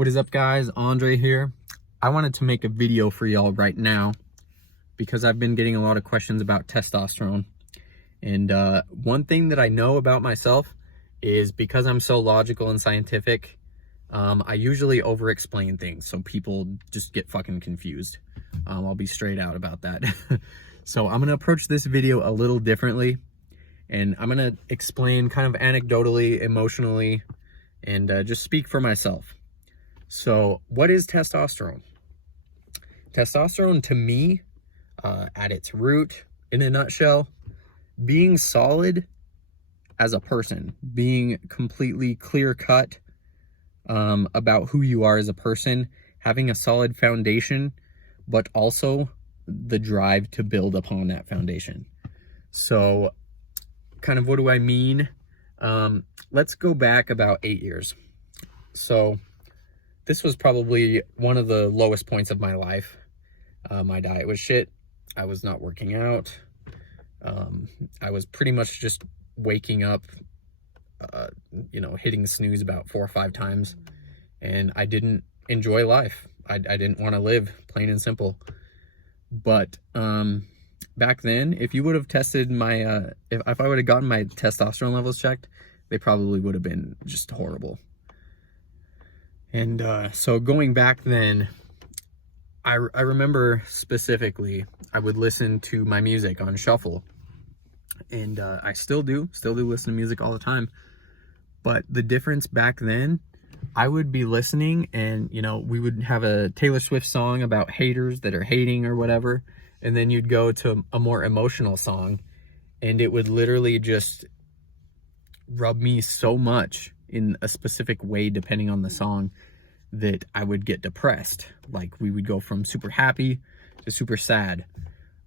What is up, guys? Andre here. I wanted to make a video for y'all right now because I've been getting a lot of questions about testosterone. And one thing that I know about myself is because I'm so logical and scientific, I usually over-explain things so people just get fucking confused. I'll be straight out about that. So I'm gonna approach this video a little differently, and I'm gonna explain kind of anecdotally, emotionally, and just speak for myself. So what is testosterone? Testosterone, to me, at its root, in a nutshell, being solid as a person, being completely clear-cut about who you are as a person, having a solid foundation, but also the drive to build upon that foundation. So kind of what do I mean? Let's go back about 8 years. So this was probably one of the lowest points of my life. My diet was shit. I was not working out. I was pretty much just waking up, hitting snooze about 4 or 5 times. And I didn't enjoy life. I didn't want to live, plain and simple. But back then, if you would have tested my, if I would have gotten my testosterone levels checked, they probably would have been just horrible. And so going back then, I remember specifically, I would listen to my music on shuffle. And I still do listen to music all the time. But the difference back then, I would be listening and, we would have a Taylor Swift song about haters that are hating or whatever. And then you'd go to a more emotional song and it would literally just rub me so much in a specific way, depending on the song, that I would get depressed. Like we would go from super happy to super sad.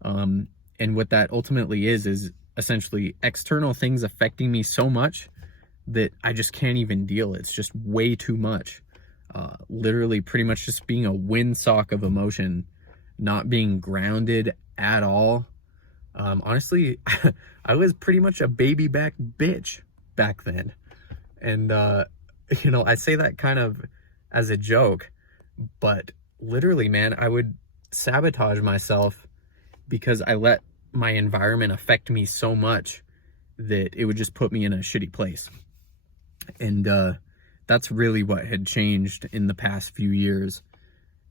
And what that ultimately is essentially external things affecting me so much that I just can't even deal. It's just way too much. Literally pretty much just being a windsock of emotion, not being grounded at all. Honestly, I was pretty much a baby back bitch back then. And, I say that kind of as a joke, but literally, man, I would sabotage myself because I let my environment affect me so much that it would just put me in a shitty place. And that's really what had changed in the past few years.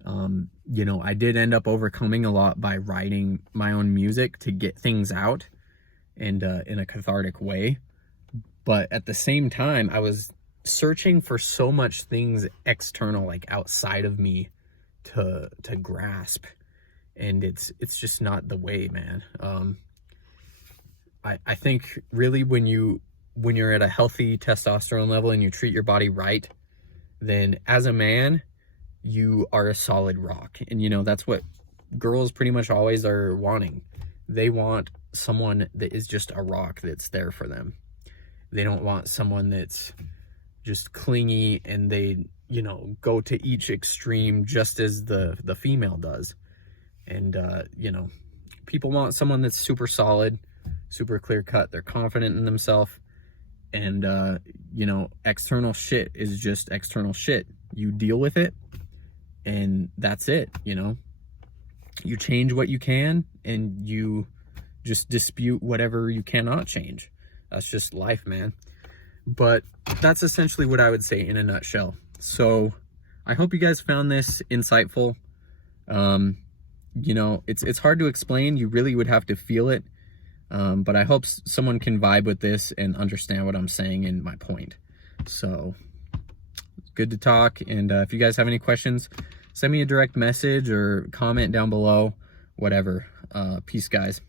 I did end up overcoming a lot by writing my own music to get things out and in a cathartic way. But at the same time, I was searching for so much things external, like outside of me, to grasp. And it's just not the way, man. I think really when you're at a healthy testosterone level and you treat your body right, then as a man, you are a solid rock. And that's what girls pretty much always are wanting. They want someone that is just a rock that's there for them. They don't want someone that's just clingy and they, go to each extreme just as the female does. And, people want someone that's super solid, super clear cut. They're confident in themselves. And, external shit is just external shit. You deal with it and that's it. You change what you can and you just dispute whatever you cannot change. That's just life, man. But that's essentially what I would say in a nutshell. So I hope you guys found this insightful. It's hard to explain. You really would have to feel it. But I hope someone can vibe with this and understand what I'm saying and my point. So good to talk. And if you guys have any questions, send me a direct message or comment down below, whatever. Peace, guys.